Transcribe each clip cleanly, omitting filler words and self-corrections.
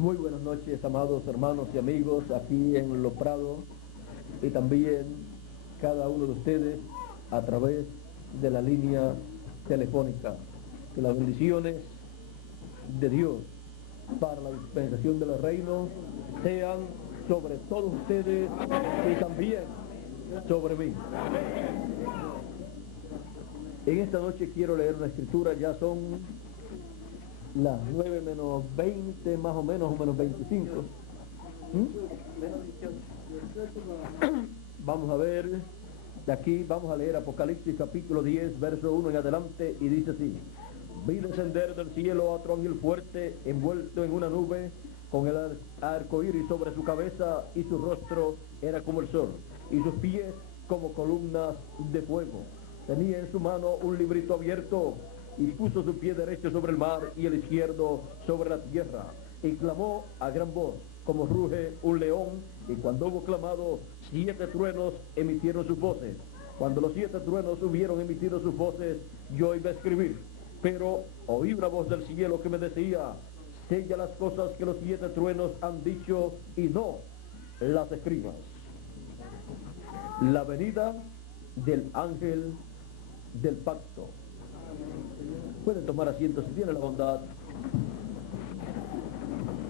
Muy buenas noches, amados hermanos y amigos, aquí en Los Prados, y también cada uno de ustedes a través de la línea telefónica. Que las bendiciones de Dios para la dispensación del reino sean sobre todos ustedes y también sobre mí. En esta noche quiero leer una escritura. Ya son las 9 menos 20 más o menos, o menos 25. Vamos a ver, de aquí vamos a leer Apocalipsis capítulo 10, verso 1 en adelante, y dice así: vi descender del cielo a otro ángel fuerte, envuelto en una nube, con el arco iris sobre su cabeza, y su rostro era como el sol, y sus pies como columnas de fuego. Tenía en su mano un librito abierto, y puso su pie derecho sobre el mar y el izquierdo sobre la tierra, y clamó a gran voz, como ruge un león, y cuando hubo clamado, 7 truenos emitieron sus voces. Cuando los 7 truenos hubieron emitido sus voces, yo iba a escribir, pero oí una voz del cielo que me decía: sella las cosas que los 7 truenos han dicho y no las escribas. La venida del ángel del pacto. Pueden tomar asiento si tienen la bondad.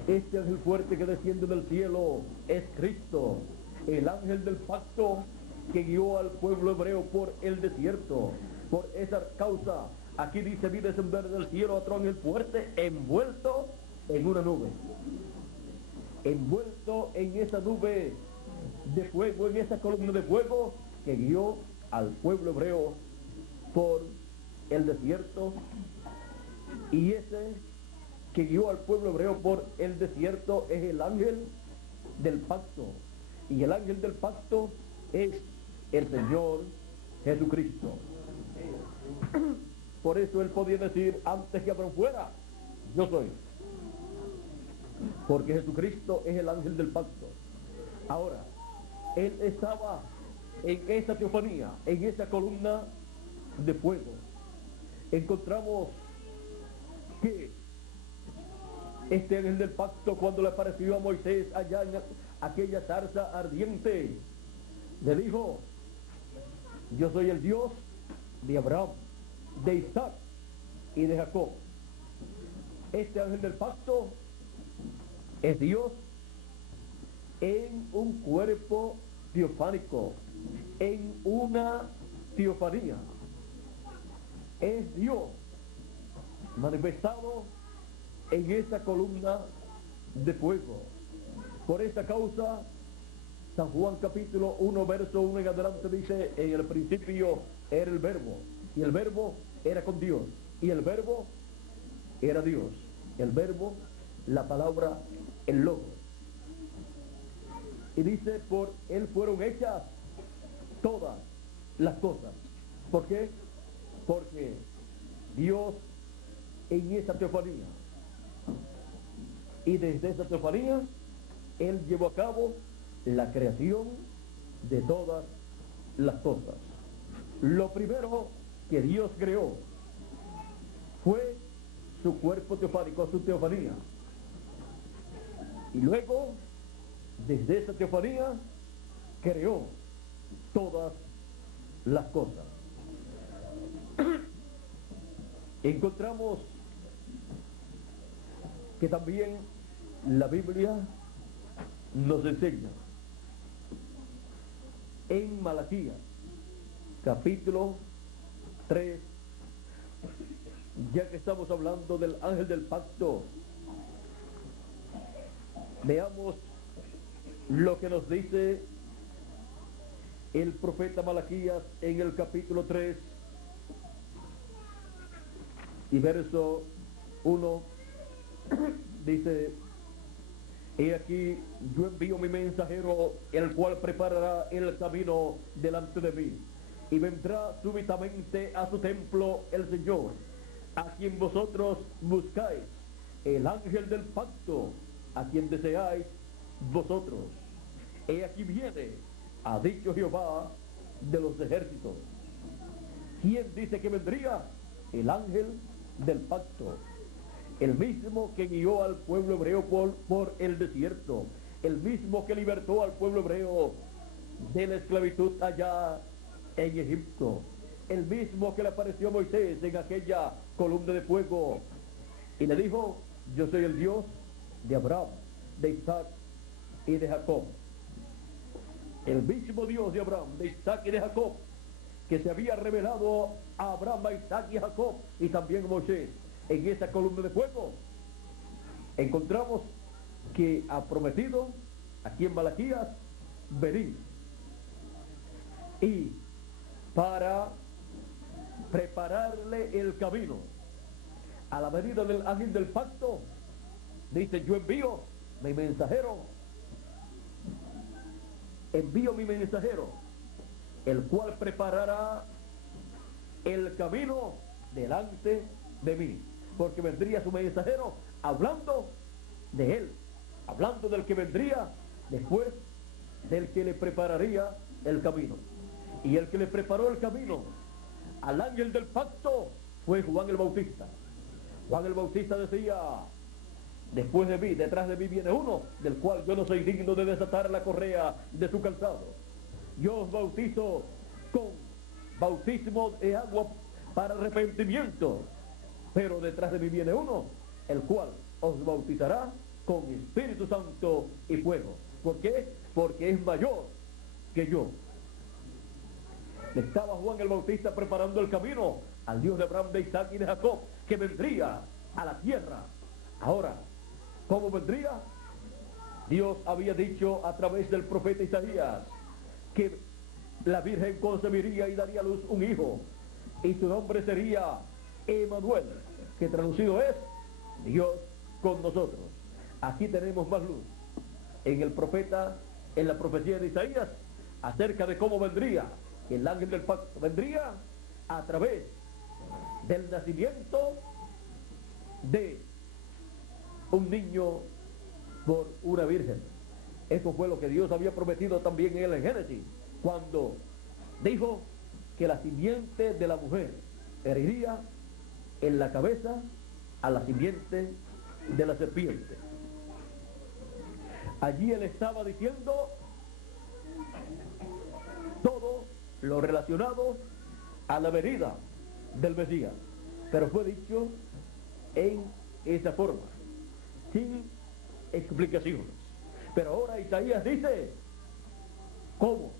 Este ángel fuerte que desciende del cielo es Cristo, el ángel del pacto que guió al pueblo hebreo por el desierto. Por esa causa, aquí dice: vi descender del cielo a otro ángel fuerte, envuelto en una nube. Envuelto en esa nube de fuego, en esa columna de fuego que guió al pueblo hebreo por el desierto. Y ese que guió al pueblo hebreo por el desierto es el ángel del pacto. Y el ángel del pacto es el Señor Jesucristo. Por eso él podía decir: antes que Abraham fuera, yo soy. Porque Jesucristo es el ángel del pacto. Ahora, él estaba en esa teofanía, en esa columna de fuego. Encontramos que este ángel del pacto, cuando le apareció a Moisés allá en aquella zarza ardiente, le dijo: yo soy el Dios de Abraham, de Isaac y de Jacob. Este ángel del pacto es Dios en un cuerpo teofánico, en una teofanía. Es Dios manifestado en esa columna de fuego. Por esta causa, San Juan capítulo 1, verso 1 en adelante dice: en el principio era el verbo, y el verbo era con Dios, y el verbo era Dios. El verbo, la palabra, el logo. Y dice: por él fueron hechas todas las cosas. ¿Por qué? Porque Dios en esa teofanía, y desde esa teofanía él llevó a cabo la creación de todas las cosas. Lo primero que Dios creó fue su cuerpo teofánico, su teofanía. Y luego, desde esa teofanía, creó todas las cosas. Encontramos que también la Biblia nos enseña en Malaquías capítulo 3, ya que estamos hablando del ángel del pacto, veamos lo que nos dice el profeta Malaquías en el capítulo 3 y verso 1. Dice: he aquí, yo envío mi mensajero, el cual preparará el camino delante de mí, y vendrá súbitamente a su templo el Señor, a quien vosotros buscáis, el ángel del pacto, a quien deseáis vosotros. He aquí viene, ha dicho Jehová de los ejércitos. ¿Quién dice que vendría? El ángel del pacto. el mismo que guió al pueblo hebreo por el desierto, el mismo que libertó al pueblo hebreo de la esclavitud allá en Egipto, el mismo que le apareció a Moisés en aquella columna de fuego y le dijo: yo soy el Dios de Abraham, de Isaac y de Jacob. El mismo Dios de Abraham, de Isaac y de Jacob, que se había revelado a Abraham, a Isaac y a Jacob, y también a Moisés, en esa columna de fuego, encontramos que ha prometido aquí en Malaquías venir, y para prepararle el camino a la venida del ángel del pacto, dice: yo envío mi mensajero, el cual preparará el camino delante de mí. Porque vendría su mensajero hablando de él, hablando del que vendría después, del que le prepararía el camino. Y el que le preparó el camino al ángel del pacto fue Juan el Bautista. Juan el Bautista decía: después de mí, detrás de mí viene uno, del cual yo no soy digno de desatar la correa de su calzado. Yo os bautizo con bautismo de agua para arrepentimiento, pero detrás de mí viene uno, el cual os bautizará con Espíritu Santo y fuego. ¿Por qué? Porque es mayor que yo. Le estaba Juan el Bautista preparando el camino al Dios de Abraham, de Isaac y de Jacob, que vendría a la tierra. Ahora, ¿cómo vendría? Dios había dicho a través del profeta Isaías que la Virgen concebiría y daría a luz un hijo, y su nombre sería Emmanuel, que traducido es Dios con nosotros. Aquí tenemos más luz en el profeta, en la profecía de Isaías, acerca de cómo vendría el ángel del pacto. Vendría a través del nacimiento de un niño por una virgen. Eso fue lo que Dios había prometido también en el Génesis, cuando dijo que la simiente de la mujer heriría en la cabeza a la simiente de la serpiente. Allí él estaba diciendo todo lo relacionado a la venida del Mesías, pero fue dicho en esa forma, sin explicaciones. Pero ahora Isaías dice, ¿cómo?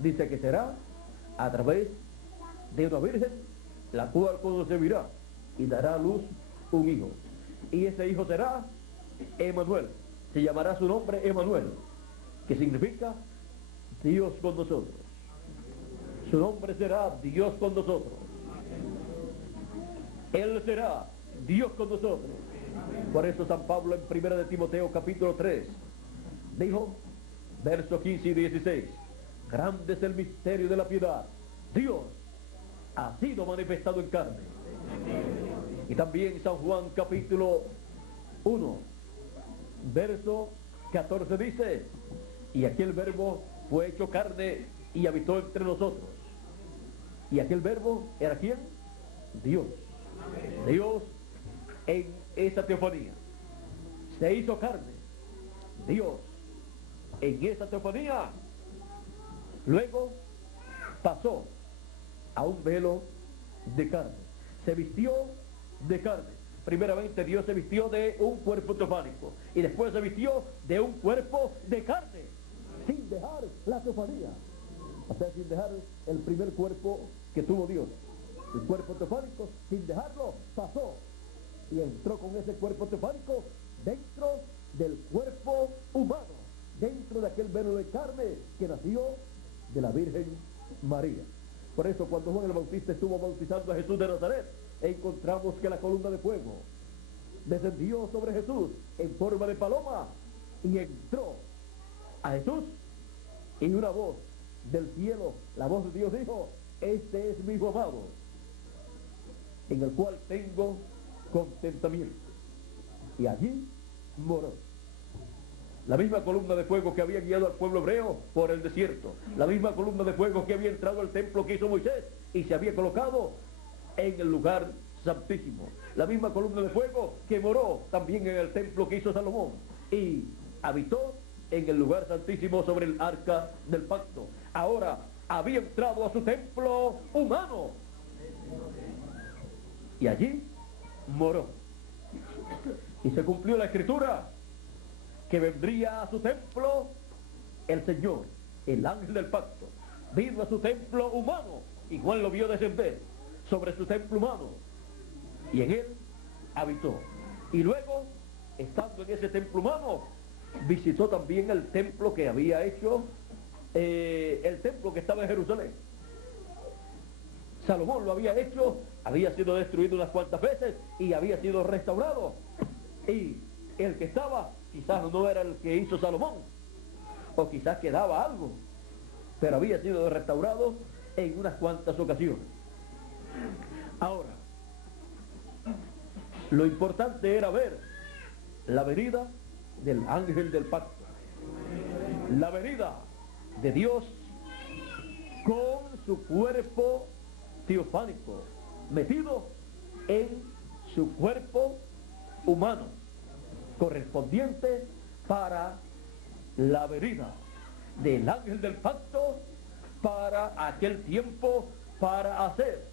Dice que será a través de una virgen, la cual concebirá y dará a luz un hijo, y ese hijo será Emmanuel. Se llamará su nombre Emmanuel, que significa Dios con nosotros. Su nombre será Dios con nosotros. Él será Dios con nosotros. Por eso San Pablo en 1 de Timoteo capítulo 3 dijo, versos 15 y 16, grande es el misterio de la piedad, Dios ha sido manifestado en carne. Y también San Juan capítulo 1 verso 14 dice, y aquel verbo fue hecho carne y habitó entre nosotros. Y aquel verbo era ¿quién? Dios. Dios en esa teofanía se hizo carne. Dios en esa teofanía luego pasó a un velo de carne, se vistió de carne. Primeramente Dios se vistió de un cuerpo teofánico y después se vistió de un cuerpo de carne, sin dejar la teofanía, o sea, sin dejar el primer cuerpo que tuvo Dios, el cuerpo teofánico, sin dejarlo, pasó y entró con ese cuerpo teofánico dentro del cuerpo humano, dentro de aquel velo de carne que nació de la Virgen María. Por eso cuando Juan el Bautista estuvo bautizando a Jesús de Nazaret, encontramos que la columna de fuego descendió sobre Jesús en forma de paloma y entró a Jesús, y una voz del cielo, la voz de Dios dijo, este es mi hijo amado, en el cual tengo contentamiento. Y allí moró. La misma columna de fuego que había guiado al pueblo hebreo por el desierto, la misma columna de fuego que había entrado al templo que hizo Moisés y se había colocado en el lugar santísimo. La misma columna de fuego que moró también en el templo que hizo Salomón y habitó en el lugar santísimo sobre el arca del pacto. Ahora había entrado a su templo humano y allí moró. Y se cumplió la escritura que vendría a su templo el Señor, el ángel del pacto. Vino a su templo humano y Juan lo vio descender sobre su templo humano y en él habitó. Y luego, estando en ese templo humano, visitó también el templo que había hecho, el templo que estaba en Jerusalén. Salomón lo había hecho, había sido destruido unas cuantas veces y había sido restaurado. Y el que estaba, quizás no era el que hizo Salomón, o quizás quedaba algo, pero había sido restaurado en unas cuantas ocasiones. Ahora, lo importante era ver la venida del ángel del pacto, la venida de Dios con su cuerpo teofánico, metido en su cuerpo humano, correspondiente para la venida del ángel del pacto para aquel tiempo, para hacer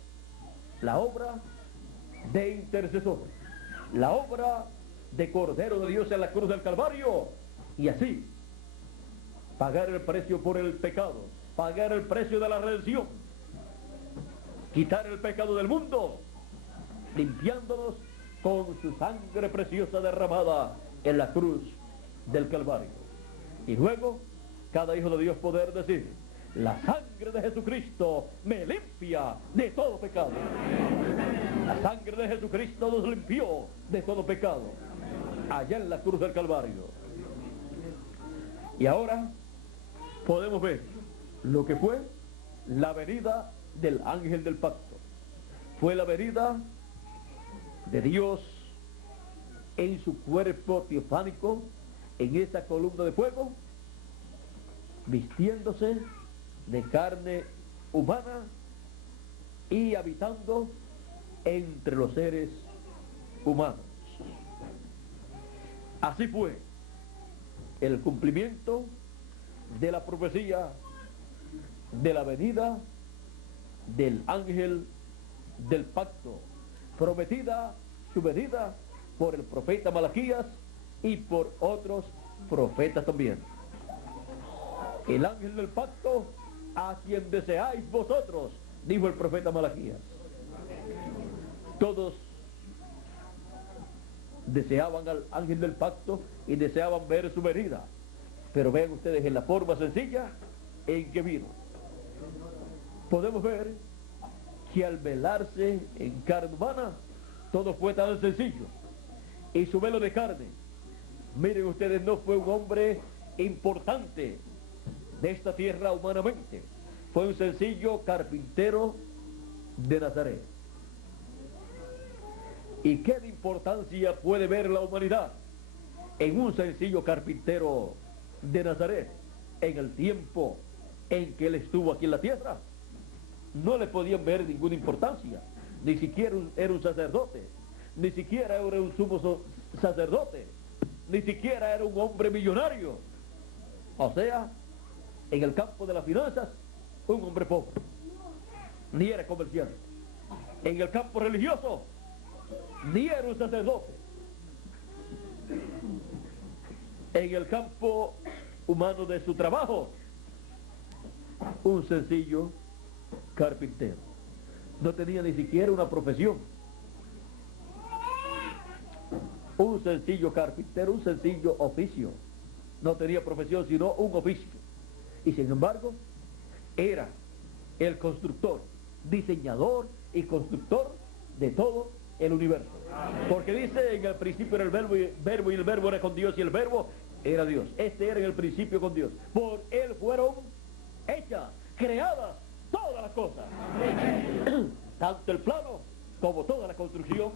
la obra de intercesor, la obra de Cordero de Dios en la cruz del Calvario, y así pagar el precio por el pecado, pagar el precio de la redención, quitar el pecado del mundo, limpiándonos con su sangre preciosa derramada en la cruz del Calvario. Y luego cada hijo de Dios poder decir: la sangre de Jesucristo me limpia de todo pecado. La sangre de Jesucristo nos limpió de todo pecado allá en la cruz del Calvario. Y ahora podemos ver lo que fue la venida del ángel del pacto. Fue la venida de Dios en su cuerpo teofánico, en esa columna de fuego, vistiéndose de carne humana y habitando entre los seres humanos. Así fue el cumplimiento de la profecía de la venida del ángel del pacto, prometida su venida por el profeta Malaquías y por otros profetas también. El ángel del pacto, a quien deseáis vosotros, dijo el profeta Malaquías. Todos deseaban al ángel del pacto y deseaban ver su venida, pero vean ustedes en la forma sencilla en que vino. Podemos ver que al velarse en carne humana, todo fue tan sencillo. Y su velo de carne, miren ustedes, no fue un hombre importante de esta tierra humanamente. Fue un sencillo carpintero de Nazaret. ¿Y qué de importancia puede ver la humanidad en un sencillo carpintero de Nazaret en el tiempo en que él estuvo aquí en la tierra? No le podían ver ninguna importancia. Ni siquiera era un sacerdote, ni siquiera era un sumo sacerdote, ni siquiera era un hombre millonario. O sea, en el campo de las finanzas, un hombre pobre, ni era comerciante. En el campo religioso, ni era un sacerdote. En el campo humano de su trabajo, un sencillo carpintero. No tenía ni siquiera una profesión. Un sencillo carpintero, un sencillo oficio. No tenía profesión, sino un oficio. Y sin embargo, era el constructor, diseñador y constructor de todo el universo. Porque dice: en el principio era el verbo y el verbo era con Dios y el verbo era Dios. Este era en el principio con Dios. Por él fueron hechas, creadas todas las cosas. Tanto el plano como toda la construcción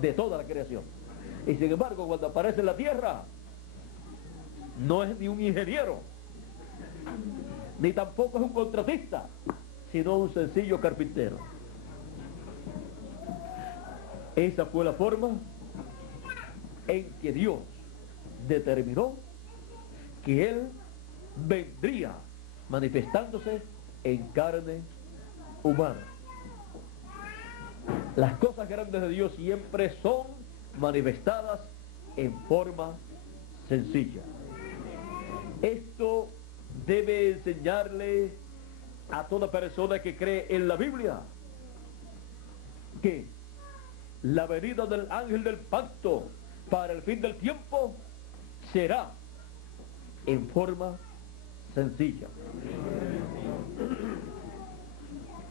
de toda la creación. Y sin embargo, cuando aparece en la tierra, no es ni un ingeniero, ni tampoco es un contratista, sino un sencillo carpintero. Esa fue la forma en que Dios determinó que Él vendría manifestándose en carne humana. Las cosas grandes de Dios siempre son manifestadas en forma sencilla. Esto debe enseñarle a toda persona que cree en la Biblia que la venida del ángel del pacto para el fin del tiempo será en forma sencilla.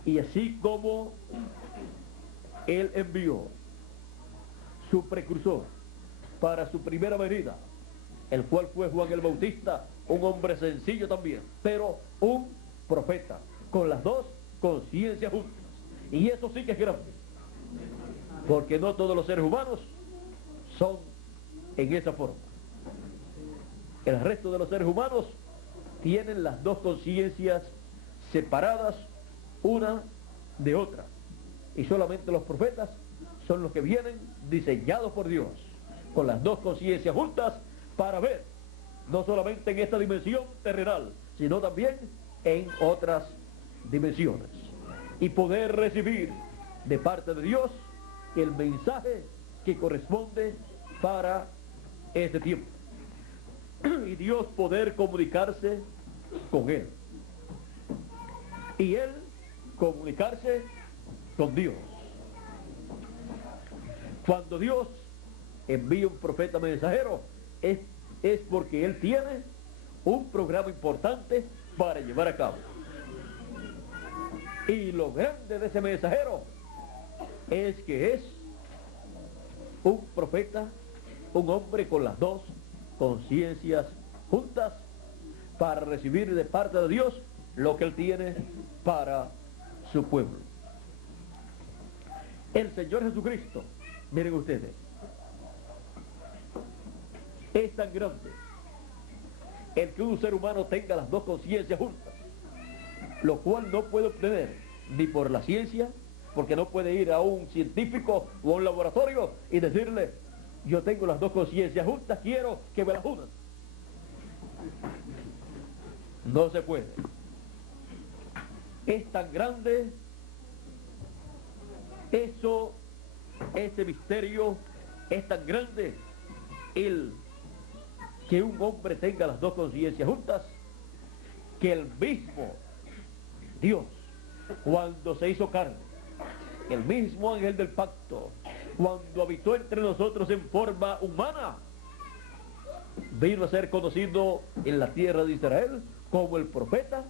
Y así como Él envió su precursor para su primera venida, el cual fue Juan el Bautista, un hombre sencillo también, pero un profeta, con las dos conciencias juntas. Y eso sí que es grande, porque no todos los seres humanos son en esa forma. El resto de los seres humanos tienen las dos conciencias separadas una de otra. Y solamente los profetas son los que vienen diseñados por Dios, con las dos conciencias juntas, para ver, no solamente en esta dimensión terrenal, sino también en otras dimensiones. Y poder recibir de parte de Dios el mensaje que corresponde para este tiempo. Y Dios poder comunicarse con Él. Y Él comunicarse con Dios. Cuando Dios envía un profeta mensajero, es porque Él tiene un programa importante para llevar a cabo. Y lo grande de ese mensajero es que es un profeta, un hombre con las dos conciencias juntas, para recibir de parte de Dios lo que Él tiene para su pueblo. El Señor Jesucristo, miren ustedes, es tan grande el que un ser humano tenga las dos conciencias juntas, lo cual no puede obtener ni por la ciencia, porque no puede ir a un científico o a un laboratorio y decirle: yo tengo las dos conciencias juntas, quiero que me las unan. No se puede. Es tan grande eso, ese misterio, es tan grande el que un hombre tenga las dos conciencias juntas, que el mismo Dios, cuando se hizo carne, el mismo ángel del pacto, cuando habitó entre nosotros en forma humana, vino a ser conocido en la tierra de Israel como el profeta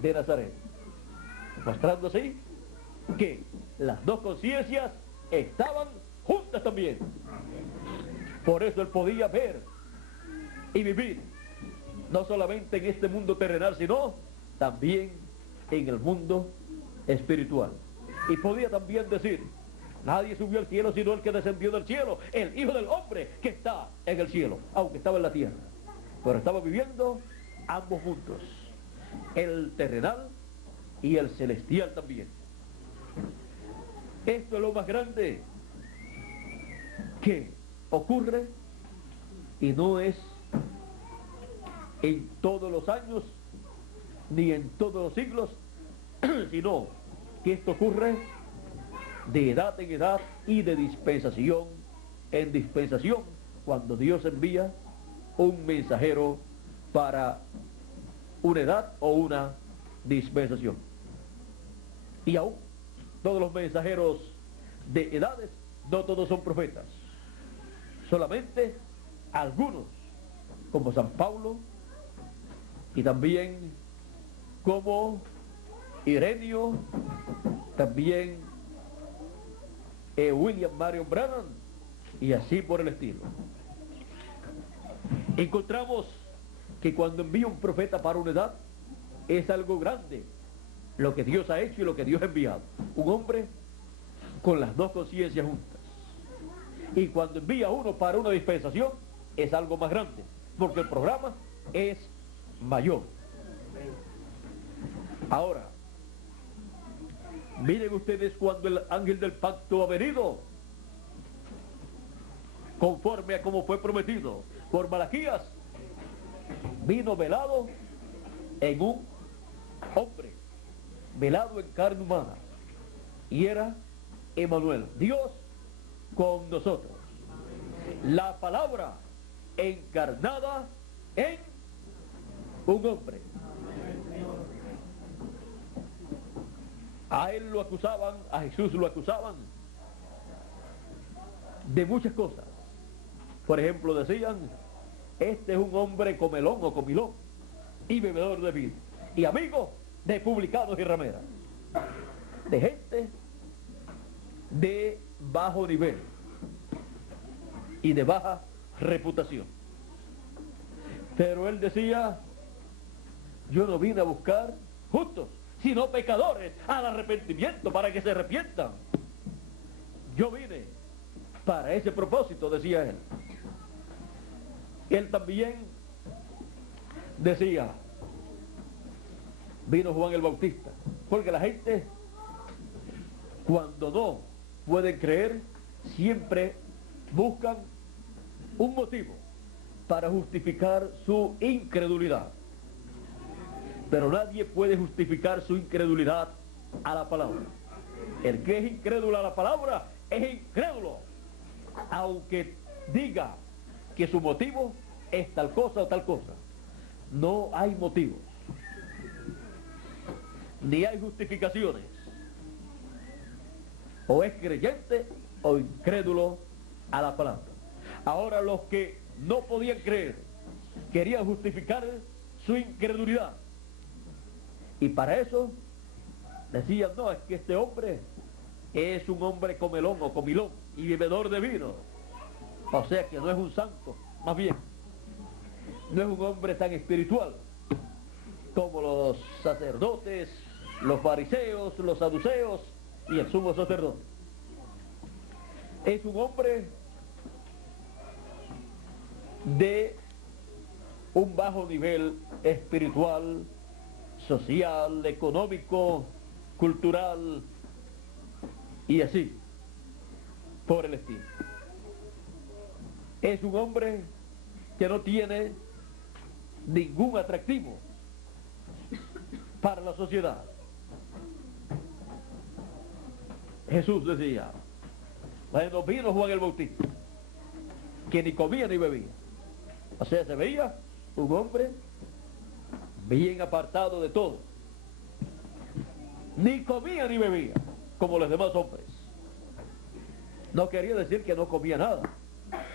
de Nazaret, mostrando así que las dos conciencias estaban juntas también. Por eso él podía ver y vivir no solamente en este mundo terrenal, sino también en el mundo espiritual. Y podía también decir: nadie subió al cielo sino el que descendió del cielo, el Hijo del Hombre que está en el cielo, aunque estaba en la tierra. Pero estaba viviendo ambos juntos, el terrenal y el celestial también. Esto es lo más grande que ocurre, y no es en todos los años ni en todos los siglos, sino que esto ocurre de edad en edad y de dispensación en dispensación, cuando Dios envía un mensajero para una edad o una dispensación. Y aún todos los mensajeros de edades, no todos son profetas, solamente algunos, como San Pablo, y también como Ireneo, también William Marion Branham, y así por el estilo. Encontramos que cuando envía un profeta para una edad, es algo grande lo que Dios ha hecho y lo que Dios ha enviado. Un hombre con las dos conciencias juntas. Y cuando envía uno para una dispensación, es algo más grande, porque el programa es mayor. Ahora, miren ustedes, cuando el ángel del pacto ha venido, conforme a como fue prometido por Malaquías, vino velado en un hombre, velado en carne humana, y era Emmanuel, Dios con nosotros. La palabra encarnada en un hombre. A él lo acusaban, a Jesús lo acusaban de muchas cosas. Por ejemplo, decían, este es un hombre comelón o comilón y bebedor de vino y amigo de publicanos y rameras, de gente de bajo nivel y de baja reputación. Pero él decía, yo no vine a buscar justos, sino pecadores al arrepentimiento, para que se arrepientan. Yo vine para ese propósito, decía él. Él también decía, vino Juan el Bautista, porque la gente, cuando no pueden creer, siempre buscan un motivo para justificar su incredulidad. Pero nadie puede justificar su incredulidad a la palabra. El que es incrédulo a la palabra es incrédulo, aunque diga que su motivo es tal cosa o tal cosa. No hay motivos, ni hay justificaciones. O es creyente o incrédulo a la palabra. Ahora, los que no podían creer querían justificar su incredulidad, y para eso decían, no, es que este hombre es un hombre comelón o comilón y bebedor de vino, o sea que no es un santo, más bien no es un hombre tan espiritual como los sacerdotes, los fariseos, los saduceos y el sumo sacerdote. Es un hombre de un bajo nivel espiritual, social, económico, cultural y así por el estilo. Es un hombre que no tiene ningún atractivo para la sociedad. Jesús decía, bueno, vino Juan el Bautista, que ni comía ni bebía. O sea, se veía un hombre bien apartado de todo. Ni comía ni bebía, como los demás hombres. No quería decir que no comía nada,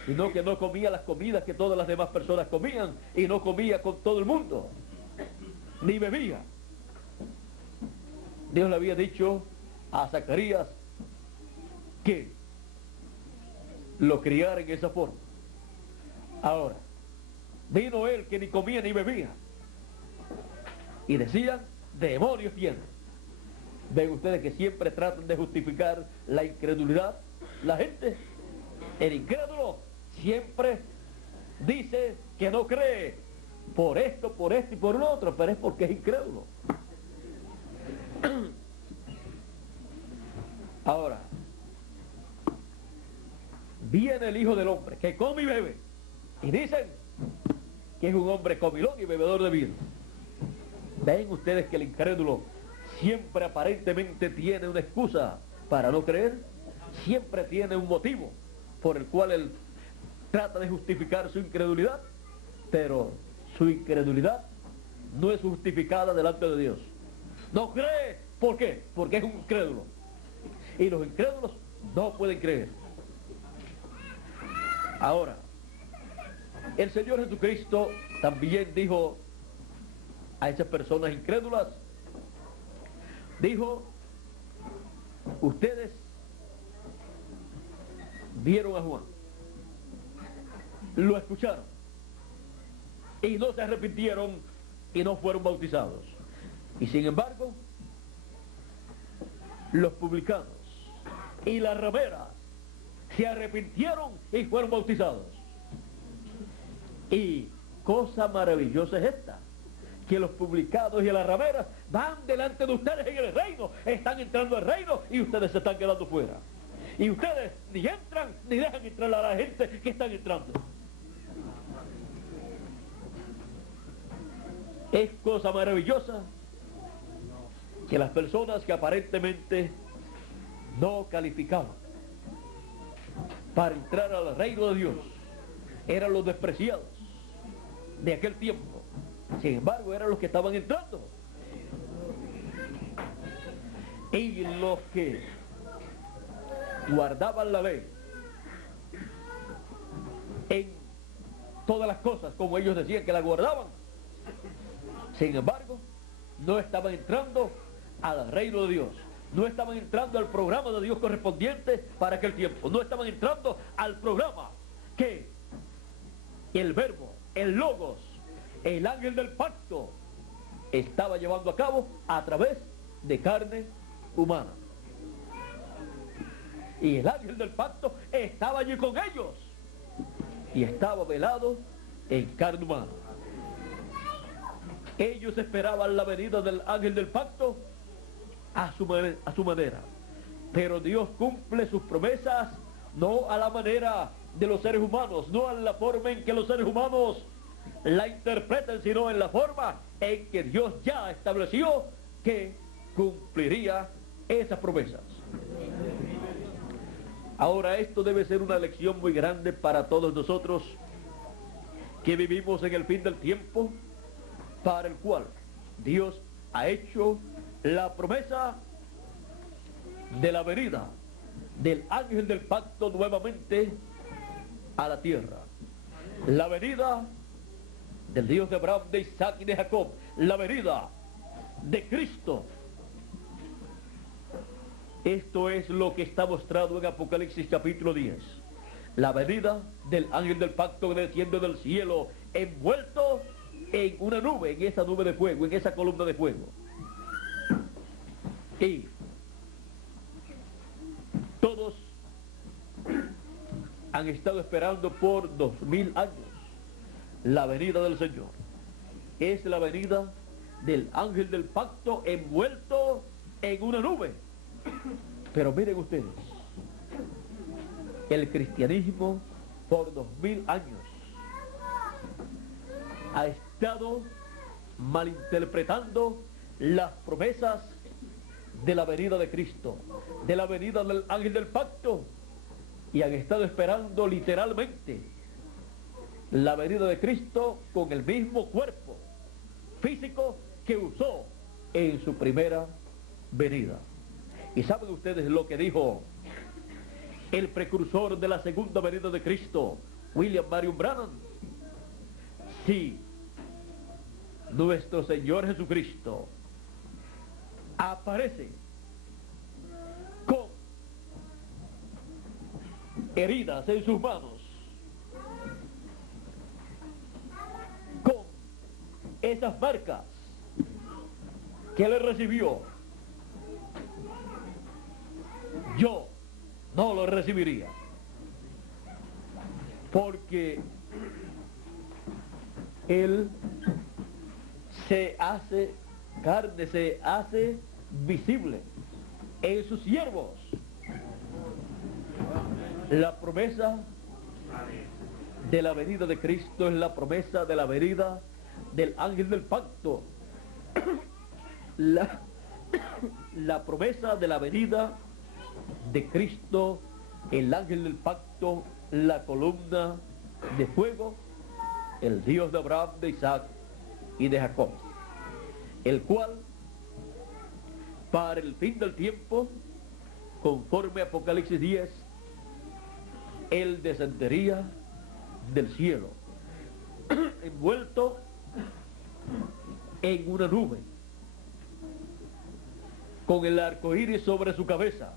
sino que no comía las comidas que todas las demás personas comían, y no comía con todo el mundo, ni bebía. Dios le había dicho a Zacarías que lo criara en esa forma. Ahora, vino él que ni comía ni bebía, y decían, demonios tiene. Ven ustedes que siempre tratan de justificar la incredulidad. La gente, el incrédulo, siempre dice que no cree por esto y por lo otro, pero es porque es incrédulo. Ahora, viene el Hijo del Hombre, que come y bebe, y dicen que es un hombre comilón y bebedor de vino. Ven ustedes que el incrédulo siempre aparentemente tiene una excusa para no creer, siempre tiene un motivo por el cual él trata de justificar su incredulidad, pero su incredulidad no es justificada delante de Dios. No cree, ¿por qué? Porque es un incrédulo, y los incrédulos no pueden creer. Ahora, el Señor Jesucristo también dijo a esas personas incrédulas, dijo, ustedes vieron a Juan, lo escucharon, y no se arrepintieron y no fueron bautizados. Y sin embargo, los publicanos y las rameras se arrepintieron y fueron bautizados. Y cosa maravillosa es esta, que los publicanos y las rameras van delante de ustedes en el reino, están entrando al reino y ustedes se están quedando fuera. Y ustedes ni entran ni dejan entrar a la gente que están entrando. Es cosa maravillosa que las personas que aparentemente no calificaban para entrar al reino de Dios eran los despreciados de aquel tiempo. Sin embargo, eran los que estaban entrando. Y los que guardaban la ley en todas las cosas, como ellos decían que la guardaban, sin embargo, no estaban entrando al reino de Dios. No estaban entrando al programa de Dios correspondiente para aquel tiempo. No estaban entrando al programa que el verbo, el logos, el ángel del pacto estaba llevando a cabo a través de carne humana. Y el ángel del pacto estaba allí con ellos y estaba velado en carne humana. Ellos esperaban la venida del ángel del pacto a su manera. Pero Dios cumple sus promesas no a la manera de los seres humanos, no a la forma en que los seres humanos la interpreten, sino en la forma en que Dios ya estableció que cumpliría esas promesas. Ahora, esto debe ser una lección muy grande para todos nosotros que vivimos en el fin del tiempo, para el cual Dios ha hecho la promesa de la venida del ángel del pacto nuevamente a la tierra. La venida del Dios de Abraham, de Isaac y de Jacob. La venida de Cristo. Esto es lo que está mostrado en Apocalipsis capítulo 10. La venida del ángel del pacto desciende del cielo, envuelto en una nube, en esa nube de fuego, en esa columna de fuego. Y todos han estado esperando por 2000 años la venida del Señor. Es la venida del ángel del pacto envuelto en una nube. Pero miren ustedes, el cristianismo por 2000 años ha estado malinterpretando las promesas de la venida de Cristo, de la venida del ángel del pacto, y han estado esperando literalmente la venida de Cristo con el mismo cuerpo físico que usó en su primera venida. ¿Y saben ustedes lo que dijo el precursor de la segunda venida de Cristo, William Marion Branham? Si nuestro Señor Jesucristo aparece con heridas en sus manos, con esas marcas que él recibió, yo no lo recibiría, porque él se hace carne, se hace visible en sus siervos. La promesa de la venida de Cristo es la promesa de la venida del ángel del pacto. La promesa de la venida de Cristo, el ángel del pacto, la columna de fuego, el Dios de Abraham, de Isaac y de Jacob, el cual para el fin del tiempo, conforme a Apocalipsis 10, él descendería del cielo envuelto en una nube, con el arco iris sobre su cabeza,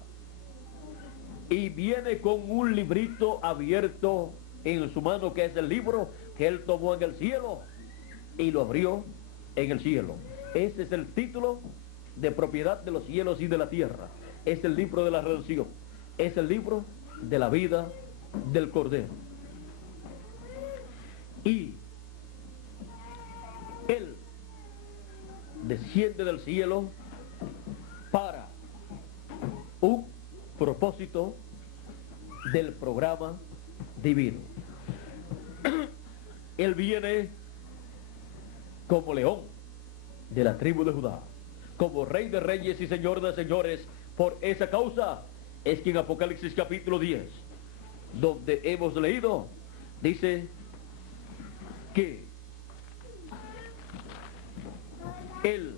y viene con un librito abierto en su mano, que es el libro que él tomó en el cielo y lo abrió en el cielo. Ese es el título de propiedad de los cielos y de la tierra. Es el libro de la redención. Es el libro de la vida del Cordero. Y él desciende del cielo para un propósito del programa divino. Él viene como león de la tribu de Judá, como rey de reyes y señor de señores. Por esa causa es que en Apocalipsis capítulo 10, donde hemos leído, dice que él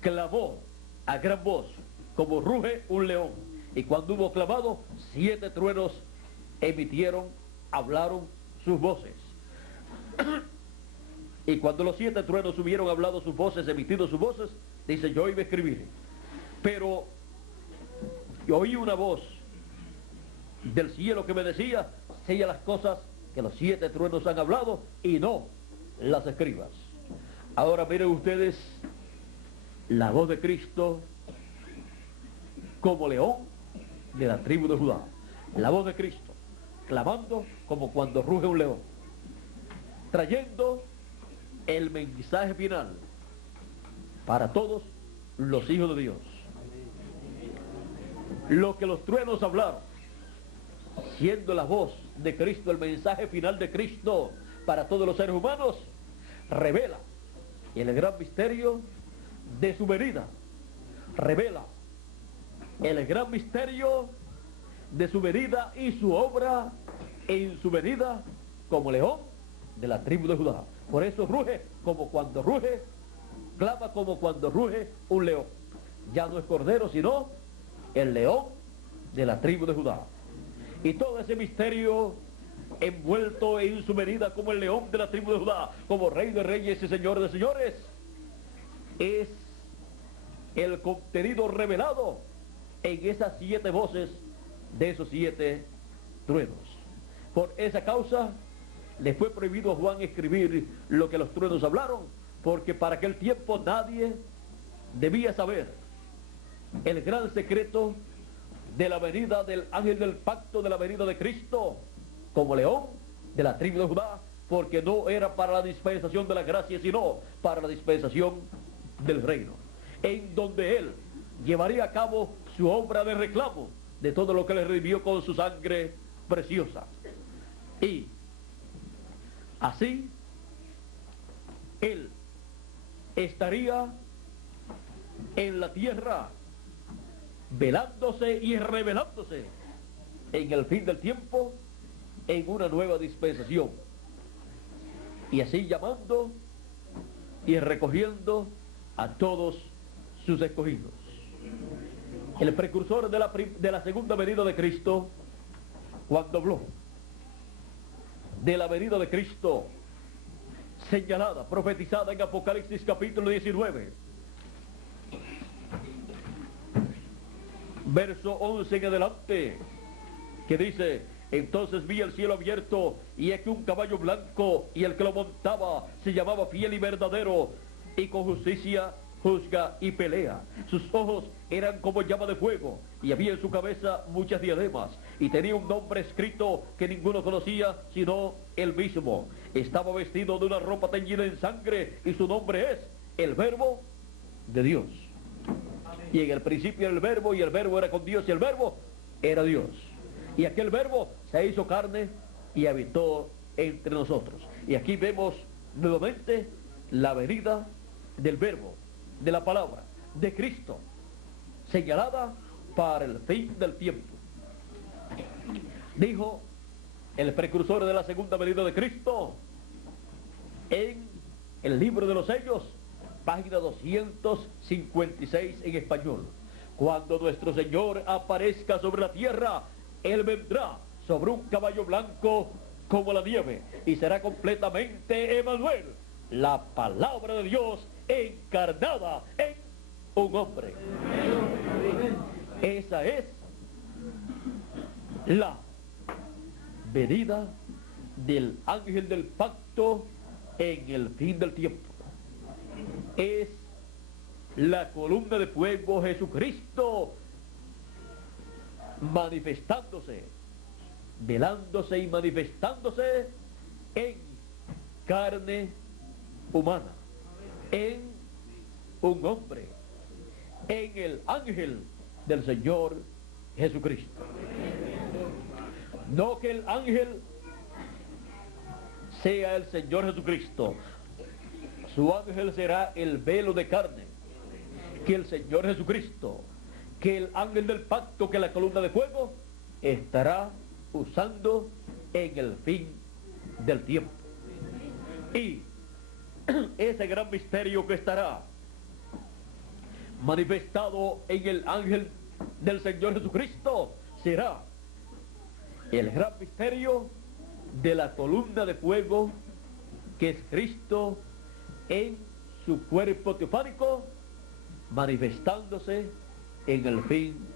clamó a gran voz, como ruge un león. Y cuando hubo clamado, 7 truenos hablaron sus voces. Y cuando los 7 truenos hubieron hablado sus voces, emitido sus voces, dice, yo iba a escribir. Pero yo oí una voz del cielo que me decía, sella las cosas que los 7 truenos han hablado y no las escribas. Ahora miren ustedes la voz de Cristo como león de la tribu de Judá. La voz de Cristo clamando como cuando ruge un león, trayendo el mensaje final para todos los hijos de Dios. Lo que los truenos hablaron, siendo la voz de Cristo, el mensaje final de Cristo para todos los seres humanos, revela el gran misterio de su venida, revela el gran misterio de su venida y su obra en su venida como león de la tribu de Judá. Por eso ruge como cuando ruge, clama como cuando ruge un león. Ya no es cordero, sino el león de la tribu de Judá. Y todo ese misterio envuelto en su venida como el león de la tribu de Judá, como rey de reyes y señor de señores, es el contenido revelado en esas 7 voces de esos 7 truenos. Por esa causa le fue prohibido a Juan escribir lo que los truenos hablaron, porque para aquel tiempo nadie debía saber el gran secreto de la venida del ángel del pacto, de la venida de Cristo como león de la tribu de Judá, porque no era para la dispensación de la gracia, sino para la dispensación del reino, en donde él llevaría a cabo su obra de reclamo de todo lo que le redimió con su sangre preciosa. Y así él estaría en la tierra velándose y revelándose en el fin del tiempo en una nueva dispensación, y así llamando y recogiendo a todos sus escogidos. El precursor de la segunda venida de Cristo, cuando habló de la venida de Cristo señalada, profetizada en Apocalipsis capítulo 19, verso 11 en adelante, que dice, entonces vi el cielo abierto, y aquí un caballo blanco, y el que lo montaba se llamaba Fiel y Verdadero, y con justicia juzga y pelea. Sus ojos eran como llama de fuego, y había en su cabeza muchas diademas, y tenía un nombre escrito que ninguno conocía sino él mismo. Estaba vestido de una ropa teñida en sangre, y su nombre es el Verbo de Dios. Y en el principio era el Verbo, y el Verbo era con Dios, y el Verbo era Dios. Y aquel Verbo se hizo carne y habitó entre nosotros. Y aquí vemos nuevamente la venida del Verbo, de la palabra, de Cristo, señalada para el fin del tiempo. Dijo el precursor de la segunda venida de Cristo en el libro de los sellos, página 256 en español: cuando nuestro Señor aparezca sobre la tierra, Él vendrá sobre un caballo blanco como la nieve, y será completamente Emmanuel, la palabra de Dios encarnada en un hombre. Esa es la venida del ángel del pacto en el fin del tiempo. Es la columna de fuego, Jesucristo, manifestándose, velándose y manifestándose en carne humana, en un hombre, en el ángel del Señor Jesucristo. No que el ángel sea el Señor Jesucristo. Su ángel será el velo de carne. Que el Señor Jesucristo, que el ángel del pacto, que la columna de fuego, estará usando en el fin del tiempo. Y ese gran misterio que estará manifestado en el ángel del Señor Jesucristo será el gran misterio de la columna de fuego, que es Cristo en su cuerpo teofánico, manifestándose en el fin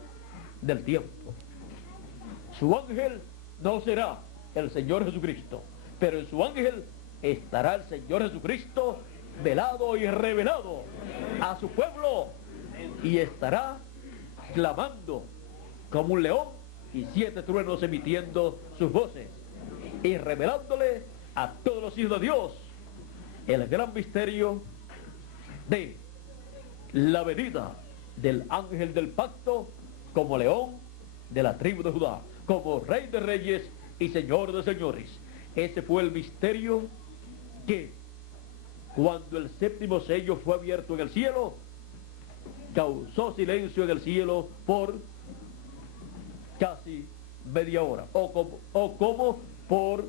del tiempo. Su ángel no será el Señor Jesucristo, pero en su ángel estará el Señor Jesucristo velado y revelado a su pueblo, y estará clamando como un león y 7 truenos emitiendo sus voces y revelándole a todos los hijos de Dios el gran misterio de la venida del ángel del pacto como león de la tribu de Judá, como rey de reyes y señor de señores. Ese fue el misterio que, cuando el 7º sello fue abierto en el cielo, causó silencio en el cielo por casi media hora, o como por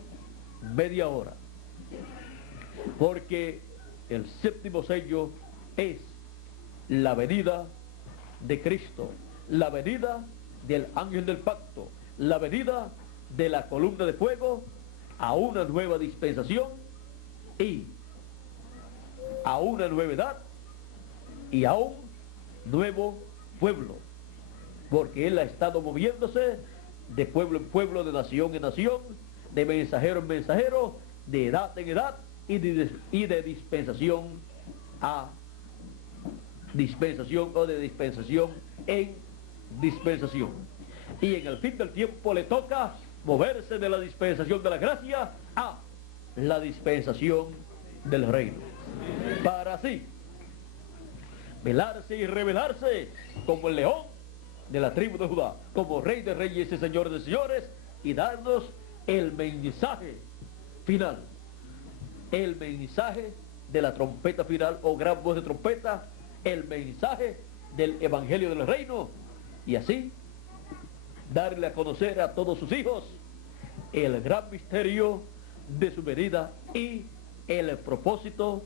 media hora, porque el 7º sello es la venida de Cristo, la venida del ángel del pacto, la venida de la columna de fuego a una nueva dispensación y a una nueva edad y a un nuevo pueblo, porque Él ha estado moviéndose de pueblo en pueblo, de nación en nación, de mensajero en mensajero, de edad en edad y de dispensación a dispensación, o de dispensación en dispensación. Y en el fin del tiempo le toca moverse de la dispensación de la gracia a la dispensación del reino, para así velarse y revelarse como el león de la tribu de Judá, como rey de reyes y señor de señores, y darnos el mensaje final, el mensaje de la trompeta final o gran voz de trompeta, el mensaje del evangelio del reino, y así darle a conocer a todos sus hijos el gran misterio de su venida y el propósito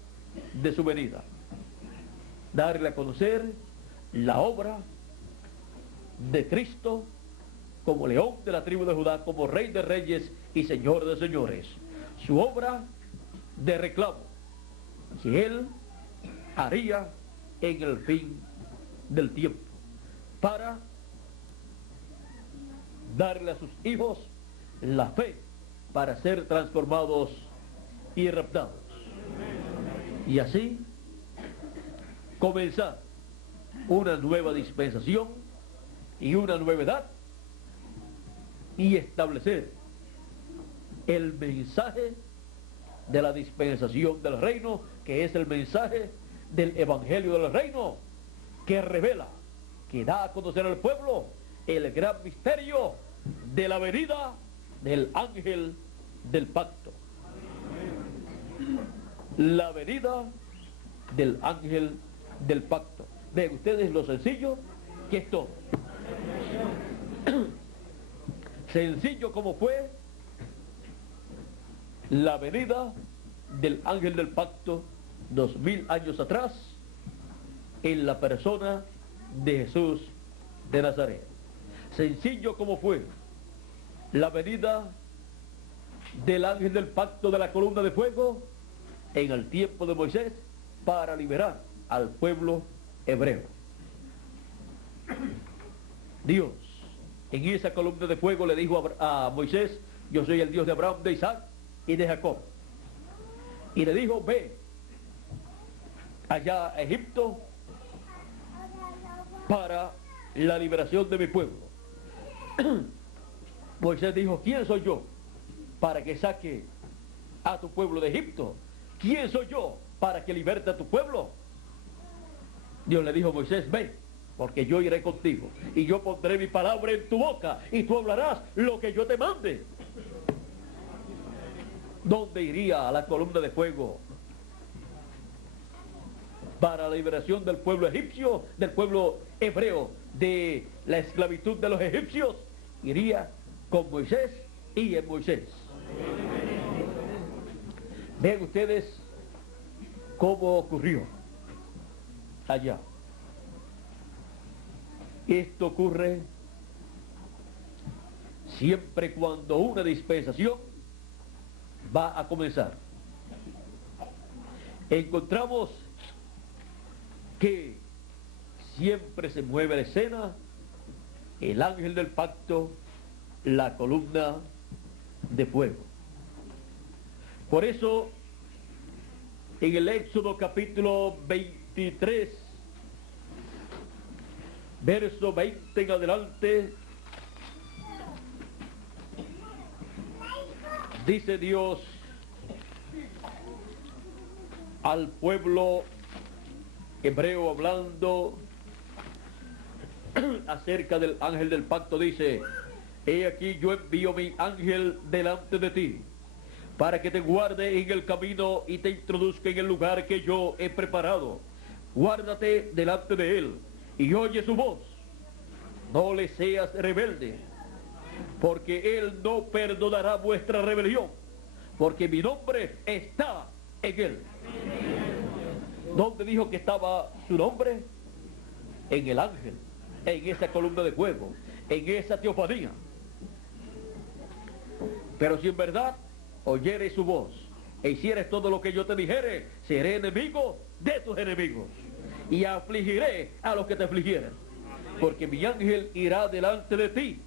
de su venida. Darle a conocer la obra de Cristo como león de la tribu de Judá, como rey de reyes y señor de señores. Su obra de reclamo que Él haría en el fin del tiempo, para darle a sus hijos la fe para ser transformados y raptados, y así comenzar una nueva dispensación y una nueva edad, y establecer el mensaje de la dispensación del reino, que es el mensaje del evangelio del reino, que revela, que da a conocer al pueblo el gran misterio de la venida del ángel del pacto. La venida del ángel del pacto. Ven ustedes lo sencillo que es todo. Sencillo como fue la venida del ángel del pacto 2000 años atrás en la persona de Jesús de Nazaret. Sencillo como fue la venida del ángel del pacto de la columna de fuego en el tiempo de Moisés para liberar al pueblo hebreo. Dios en esa columna de fuego le dijo a Moisés: yo soy el Dios de Abraham, de Isaac y de Jacob. Y le dijo: ve allá a Egipto para la liberación de mi pueblo. Moisés dijo: ¿quién soy yo para que saque a tu pueblo de Egipto? ¿Quién soy yo para que liberte a tu pueblo? Dios le dijo a Moisés: ve porque yo iré contigo, y yo pondré mi palabra en tu boca, y tú hablarás lo que yo te mande. ¿Dónde iría la columna de fuego? Para la liberación del pueblo egipcio, del pueblo hebreo, de la esclavitud de los egipcios. Iría con Moisés y en Moisés. Vean ustedes cómo ocurrió allá. Esto ocurre siempre cuando una dispensación va a comenzar. Encontramos que siempre se mueve la escena, el ángel del pacto, la columna de fuego. Por eso, en el Éxodo capítulo 23, verso 20 en adelante, dice Dios al pueblo hebreo hablando acerca del ángel del pacto, dice: he aquí yo envío mi ángel delante de ti, para que te guarde en el camino y te introduzca en el lugar que yo he preparado. Guárdate delante de él y oye su voz. No le seas rebelde, porque él no perdonará vuestra rebelión, porque mi nombre está en él. ¿Dónde dijo que estaba su nombre? En el ángel, en esa columna de fuego, en esa teofanía. Pero si en verdad oyeres su voz e hicieres todo lo que yo te dijere, seré enemigo de tus enemigos y afligiré a los que te afligieren, porque mi ángel irá delante de ti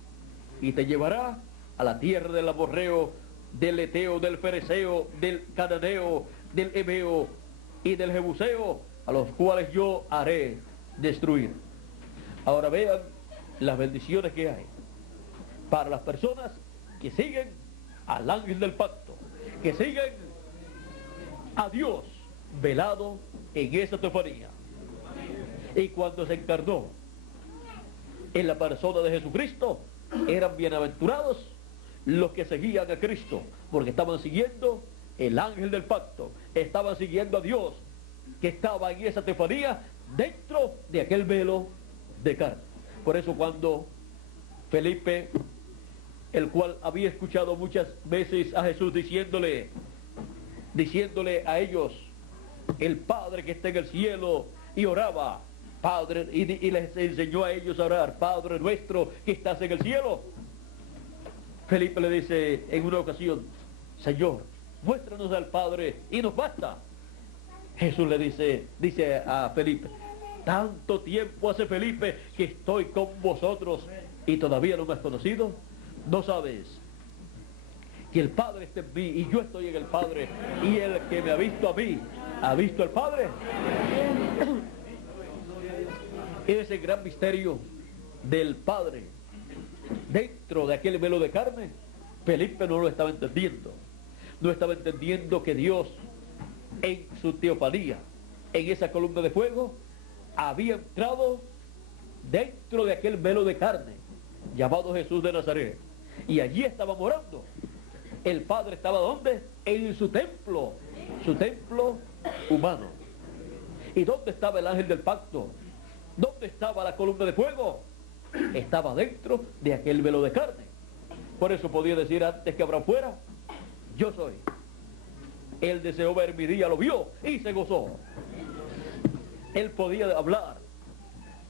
y te llevará a la tierra del amorreo, del eteo, del fereceo, del cananeo, del heveo y del jebuseo, a los cuales yo haré destruir. Ahora vean las bendiciones que hay para las personas que siguen al ángel del pacto, que siguen a Dios velado en esa teofanía. Y cuando se encarnó en la persona de Jesucristo, eran bienaventurados los que seguían a Cristo, porque estaban siguiendo el ángel del pacto, estaban siguiendo a Dios, que estaba en esa teofanía dentro de aquel velo de carne. Por eso cuando Felipe, el cual había escuchado muchas veces a Jesús diciéndole a ellos: el Padre que está en el cielo, y oraba, Padre, y les enseñó a ellos a orar: Padre nuestro que estás en el cielo. Felipe le dice en una ocasión: Señor, muéstranos al Padre y nos basta. Jesús le dice a Felipe: tanto tiempo hace, Felipe, que estoy con vosotros y todavía no me has conocido. ¿No sabes que el Padre está en mí y yo estoy en el Padre, y el que me ha visto a mí ha visto al Padre? Ese gran misterio del Padre dentro de aquel velo de carne, Felipe no lo estaba entendiendo. No estaba entendiendo que Dios, en su teofanía, en esa columna de fuego, había entrado dentro de aquel velo de carne llamado Jesús de Nazaret, y allí estaba morando. El Padre estaba ¿dónde? En su templo humano. ¿Y dónde estaba el ángel del pacto? ¿Dónde estaba la columna de fuego? Estaba dentro de aquel velo de carne. Por eso podía decir antes que Abraham fuera: yo soy. Él deseó ver mi día, lo vio y se gozó. Él podía hablar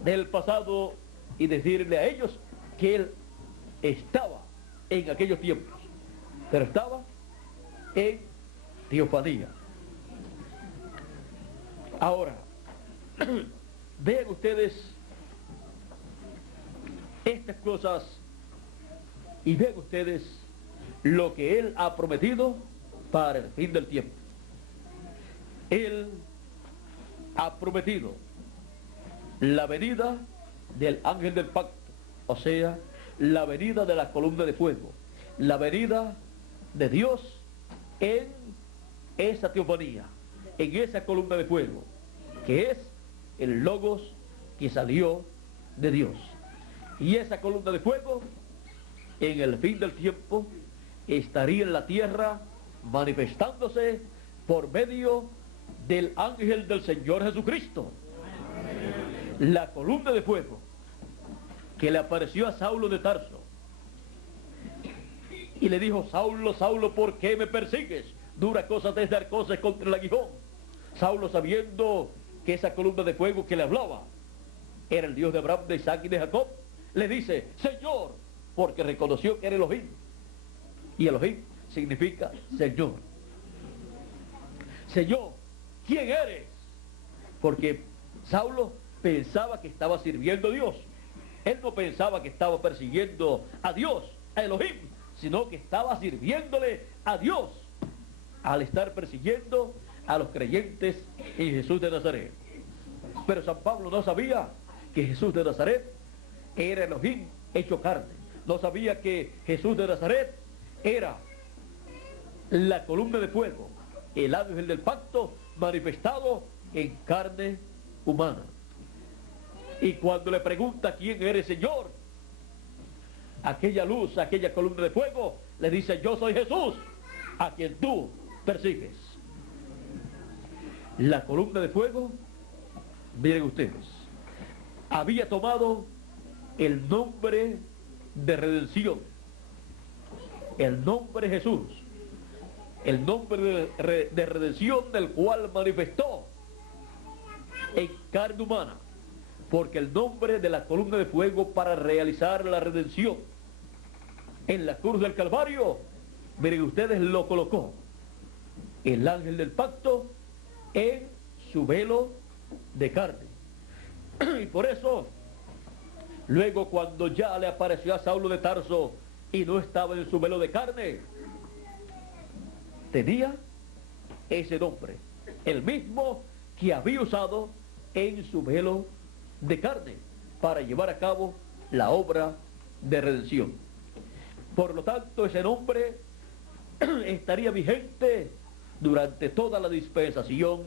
del pasado y decirle a ellos que él estaba en aquellos tiempos, pero estaba en teofanía. Ahora, vean ustedes estas cosas y vean ustedes lo que él ha prometido para el fin del tiempo. Él ha prometido la venida del ángel del pacto, o sea, la venida de la columna de fuego, la venida de Dios en esa teofanía, en esa columna de fuego, que es el Logos que salió de Dios. Y esa columna de fuego, en el fin del tiempo, estaría en la tierra manifestándose por medio del ángel del Señor Jesucristo. La columna de fuego que le apareció a Saulo de Tarso y le dijo: Saulo, Saulo, ¿por qué me persigues? Dura cosa es dar cosas contra el aguijón. Saulo, sabiendo que esa columna de fuego que le hablaba era el Dios de Abraham, de Isaac y de Jacob, le dice: Señor, porque reconoció que era Elohim. Y Elohim significa Señor. Señor, ¿quién eres? Porque Saulo pensaba que estaba sirviendo a Dios. Él no pensaba que estaba persiguiendo a Dios, a Elohim, sino que estaba sirviéndole a Dios al estar persiguiendo a los creyentes en Jesús de Nazaret. Pero San Pablo no sabía que Jesús de Nazaret era Elohim hecho carne. No sabía que Jesús de Nazaret era la columna de fuego, el ángel del pacto manifestado en carne humana. Y cuando le pregunta: ¿quién eres, Señor?, aquella luz, aquella columna de fuego, le dice: yo soy Jesús, a quien tú persigues. La columna de fuego, miren ustedes, había tomado el nombre de redención, el nombre Jesús, el nombre de redención, del cual manifestó en carne humana, porque el nombre de la columna de fuego para realizar la redención en la cruz del Calvario, miren ustedes, lo colocó el ángel del pacto en su velo de carne. Y por eso, luego cuando ya le apareció a Saulo de Tarso y no estaba en su velo de carne, tenía ese nombre, el mismo que había usado en su velo de carne para llevar a cabo la obra de redención. Por lo tanto, ese nombre estaría vigente durante toda la dispensación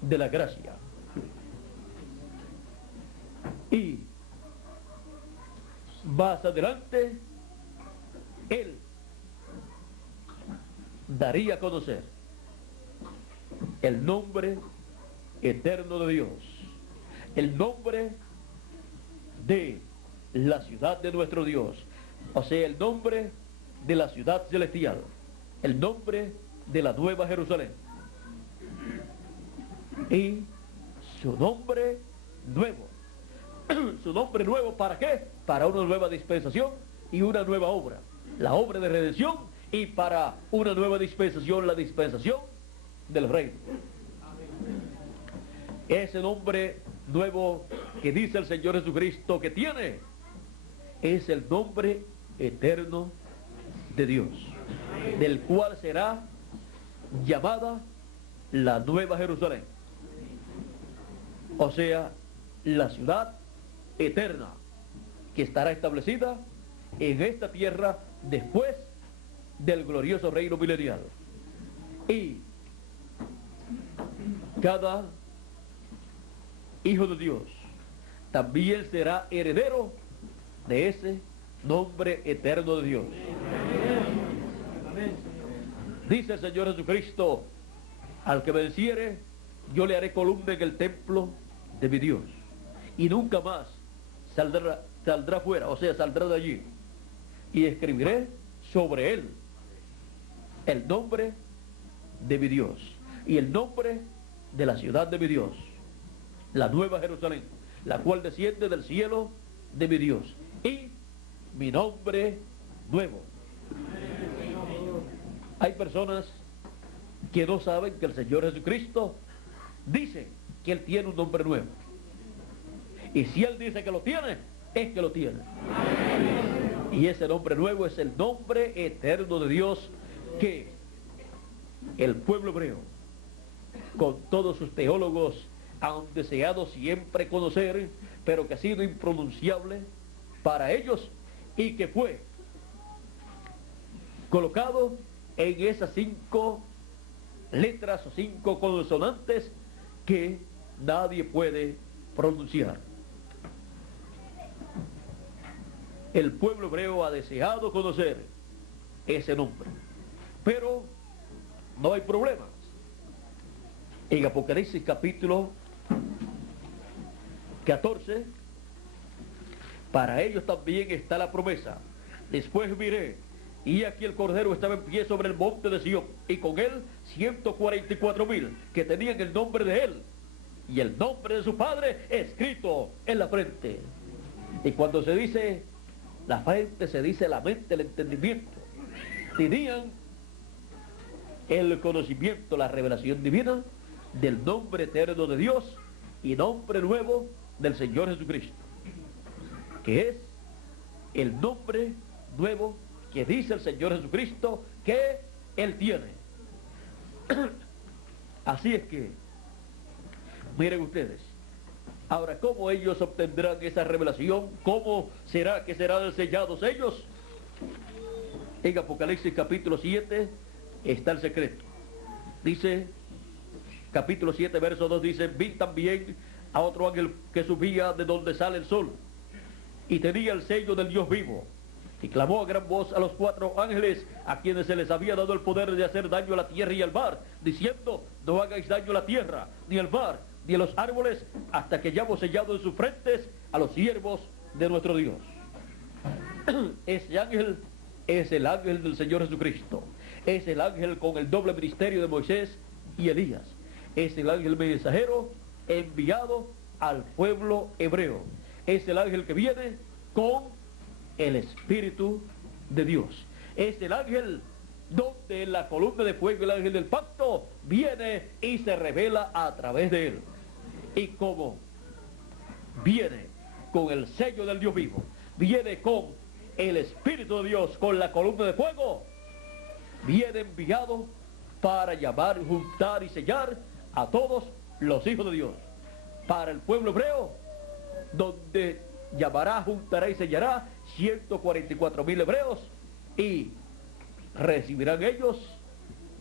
de la gracia. Y más adelante, él daría a conocer el nombre eterno de Dios, el nombre de la ciudad de nuestro Dios, o sea, el nombre de la ciudad celestial, el nombre de la nueva Jerusalén, y su nombre nuevo. ¿Su nombre nuevo para qué? Para una nueva dispensación y una nueva obra, la obra de redención, y para una nueva dispensación, la dispensación del reino. Ese nombre nuevo que dice el Señor Jesucristo que tiene es el nombre eterno de Dios, del cual será llamada la nueva Jerusalén, o sea, la ciudad eterna que estará establecida en esta tierra después del glorioso reino milenial. Y cada hijo de Dios también será heredero de ese nombre eterno de Dios. Dice el Señor Jesucristo: al que venciere, yo le haré columna en el templo de mi Dios, y nunca más saldrá fuera, o sea, saldrá de allí, y escribiré sobre él el nombre de mi Dios y el nombre de la ciudad de mi Dios, la nueva Jerusalén, la cual desciende del cielo de mi Dios, y mi nombre nuevo. Hay personas que no saben que el Señor Jesucristo dice que Él tiene un nombre nuevo. Y si Él dice que lo tiene, es que lo tiene. Y ese nombre nuevo es el nombre eterno de Dios, que el pueblo hebreo, con todos sus teólogos, han deseado siempre conocer, pero que ha sido impronunciable para ellos, y que fue colocado en esas 5 letras o 5 consonantes que nadie puede pronunciar. el pueblo hebreo ha deseado conocer ese nombre. Pero no hay problemas. En Apocalipsis capítulo 14, para ellos también está la promesa. Después miré, y aquí el Cordero estaba en pie sobre el monte de Sión, y con él 144,000 que tenían el nombre de él y el nombre de su Padre escrito en la frente. Y cuando se dice la frente, se dice la mente, el entendimiento. Tenían el conocimiento, la revelación divina del nombre eterno de Dios y nombre nuevo del Señor Jesucristo, que es el nombre nuevo que dice el Señor Jesucristo que Él tiene. Así es que, miren ustedes, ahora, ¿cómo ellos obtendrán esa revelación? ¿Cómo será que serán sellados ellos? En Apocalipsis capítulo 7 está el secreto. Dice, capítulo 7, verso 2, dice: vi también a otro ángel que subía de donde sale el sol, y tenía el sello del Dios vivo, y clamó a gran voz a los 4 ángeles a quienes se les había dado el poder de hacer daño a la tierra y al mar, diciendo: no hagáis daño a la tierra, ni al mar, ni a los árboles, hasta que hayamos sellado en sus frentes a los siervos de nuestro Dios. Ese ángel es el ángel del Señor Jesucristo. Es el ángel con el doble ministerio de Moisés y Elías. Es el ángel mensajero enviado al pueblo hebreo. Es el ángel que viene con el Espíritu de Dios. Es el ángel donde la columna de fuego, el ángel del pacto, viene y se revela a través de él. Y como viene con el sello del Dios vivo, viene con el Espíritu de Dios, con la columna de fuego, viene enviado para llamar, juntar y sellar a todos los hijos de Dios. Para el pueblo hebreo, donde llamará, juntará y sellará 144,000 hebreos, y recibirán ellos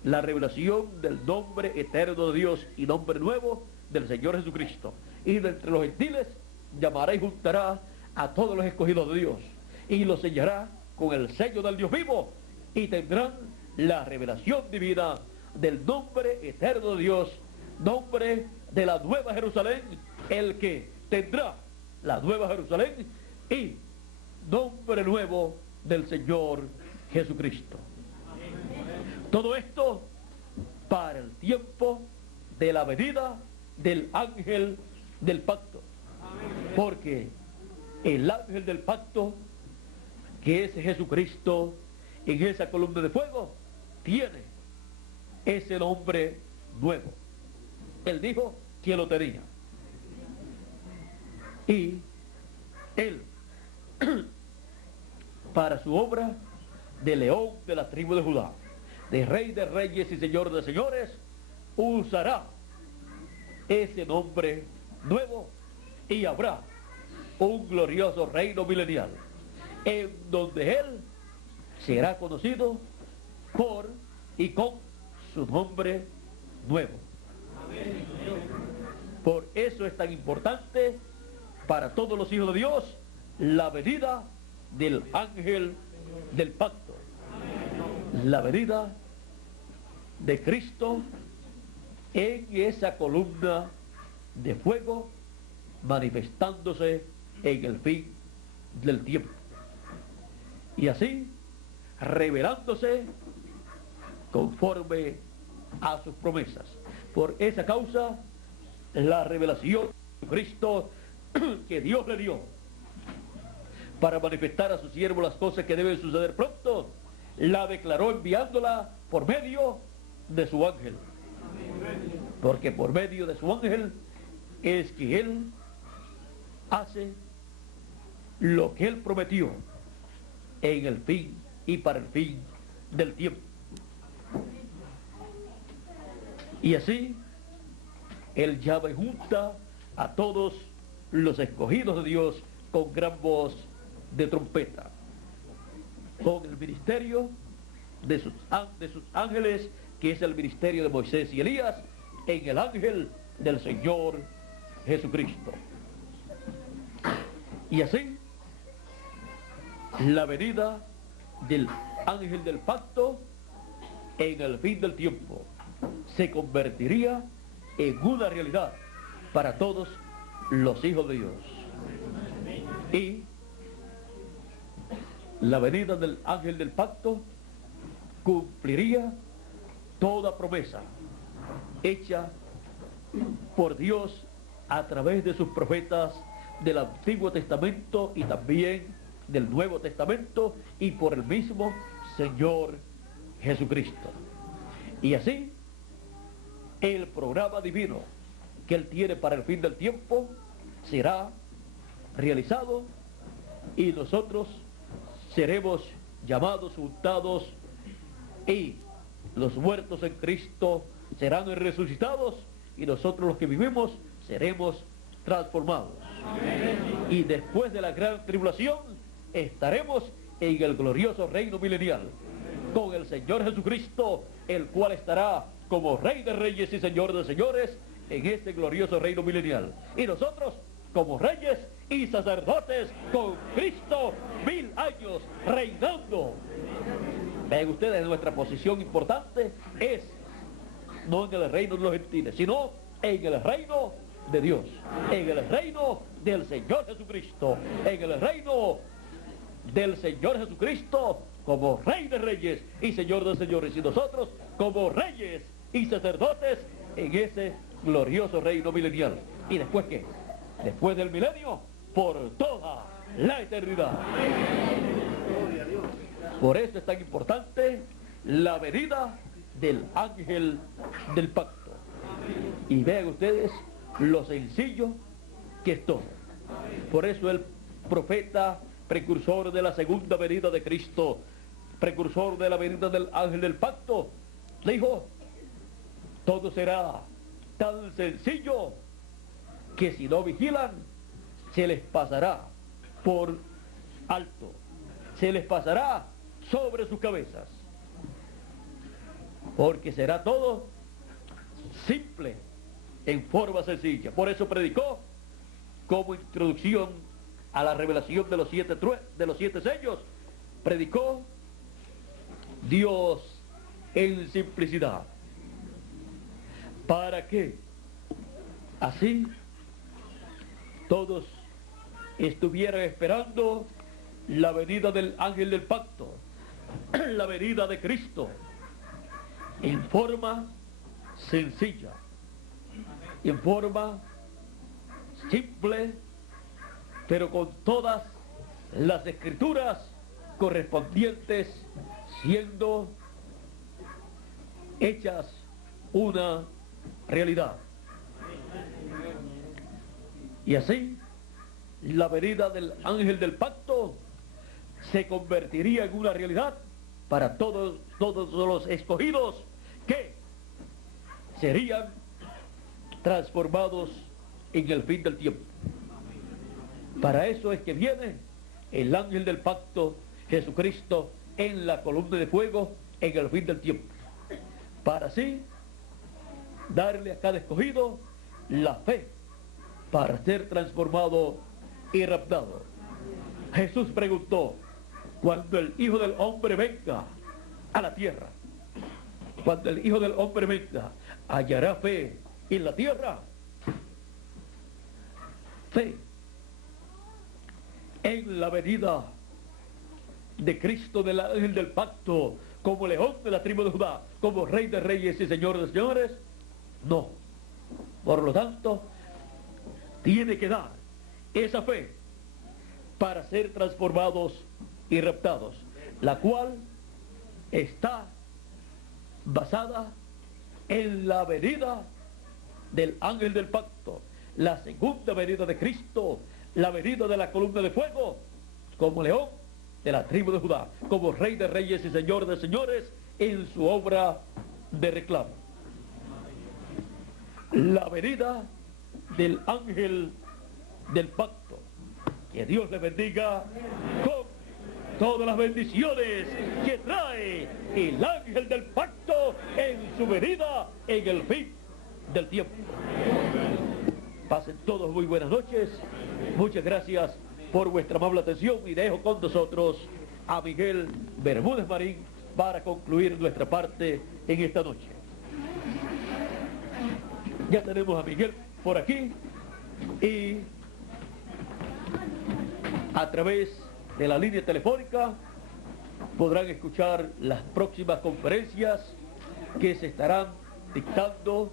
la revelación del nombre eterno de Dios y nombre nuevo del Señor Jesucristo. Y de entre los gentiles llamará y juntará a todos los escogidos de Dios, y los sellará con el sello del Dios vivo, y tendrán la revelación divina del nombre eterno de Dios, nombre de la Nueva Jerusalén, el que tendrá la Nueva Jerusalén, y nombre nuevo del Señor Jesucristo. Todo esto para el tiempo de la venida del ángel del pacto. Porque el ángel del pacto, que es Jesucristo, en esa columna de fuego, tiene ese nombre nuevo. Él dijo que lo tenía. Y él, para su obra de león de la tribu de Judá, de rey de reyes y señor de señores, usará ese nombre nuevo, y habrá un glorioso reino milenial en donde él será conocido por y con su nombre nuevo. Por eso es tan importante para todos los hijos de Dios la venida del ángel del pacto, la venida de Cristo en esa columna de fuego, manifestándose en el fin del tiempo, y así revelándose conforme a sus promesas. Por esa causa, la revelación de Cristo que Dios le dio para manifestar a su siervo las cosas que deben suceder pronto, la declaró enviándola por medio de su ángel. Porque por medio de su ángel es que él hace lo que él prometió en el fin y para el fin del tiempo. Y así él llama y junta a todos los escogidos de Dios con gran voz de trompeta, con el ministerio de sus ángeles, que es el ministerio de Moisés y Elías, en el ángel del Señor Jesucristo. Y así la venida del ángel del pacto en el fin del tiempo se convertiría en una realidad para todos los hijos de Dios. Y la venida del ángel del pacto cumpliría toda promesa hecha por Dios a través de sus profetas del Antiguo Testamento y también del Nuevo Testamento y por el mismo Señor Jesucristo. Y así, el programa divino que Él tiene para el fin del tiempo será realizado y nosotros seremos llamados, juntados, y los muertos en Cristo serán resucitados y nosotros los que vivimos seremos transformados. Y después de la gran tribulación estaremos en el glorioso reino milenial con el Señor Jesucristo, el cual estará como Rey de Reyes y Señor de Señores en este glorioso reino milenial. Y nosotros como reyes y sacerdotes con Cristo 1000 años reinando. Vean ustedes, nuestra posición importante es no en el reino de los gentiles, sino en el reino de Dios, en el reino del Señor Jesucristo, en el reino del Señor Jesucristo como Rey de Reyes y Señor de Señores, y nosotros como reyes y sacerdotes en ese glorioso reino milenial. ¿Y después qué? Después del milenio, por toda la eternidad. Por eso es tan importante la venida del ángel del pacto. Y vean ustedes lo sencillo que es todo. Por eso el profeta, precursor de la segunda venida de Cristo, precursor de la venida del ángel del pacto, dijo: todo será tan sencillo que si no vigilan, se les pasará por alto, se les pasará sobre sus cabezas, porque será todo simple, en forma sencilla. Por eso predicó como introducción a la revelación de los siete sellos, predicó Dios en simplicidad. ¿Para qué? Así todos estuvieran esperando la venida del ángel del pacto, la venida de Cristo, en forma sencilla, en forma simple, pero con todas las escrituras correspondientes siendo hechas una realidad. Y así, la venida del ángel del pacto se convertiría en una realidad para todos los escogidos que serían transformados en el fin del tiempo. Para eso es que viene el ángel del pacto, Jesucristo, en la columna de fuego en el fin del tiempo, para así darle a cada escogido la fe para ser transformado y raptado. Jesús preguntó: cuando el Hijo del Hombre venga a la tierra, cuando el Hijo del Hombre venga, ¿hallará fe en la tierra? Fe en la venida de Cristo, del ángel del pacto, como león de la tribu de Judá, como Rey de Reyes y Señor de Señores, no. Por lo tanto, tiene que dar esa fe para ser transformados y raptados, la cual está basada en la venida del ángel del pacto, la segunda venida de Cristo, la venida de la columna de fuego, como león de la tribu de Judá, como Rey de Reyes y Señor de Señores, en su obra de reclamo. La venida del ángel del pacto. Que Dios les bendiga con todas las bendiciones que trae el ángel del pacto en su venida en el fin del tiempo. Pasen todos muy buenas noches. Muchas gracias por vuestra amable atención y dejo con nosotros a Miguel Bermúdez Marín para concluir nuestra parte en esta noche. Ya tenemos a Miguel por aquí y a través de la línea telefónica podrán escuchar las próximas conferencias que se estarán dictando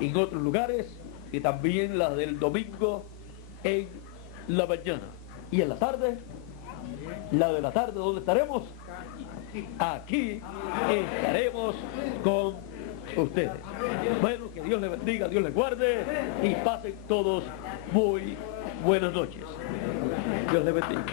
en otros lugares y también las del domingo en la mañana. Y en la tarde, la de la tarde, ¿dónde estaremos? Aquí estaremos con ustedes. Bueno, que Dios les bendiga, Dios les guarde y pasen todos muy buenas noches. Dios les bendiga.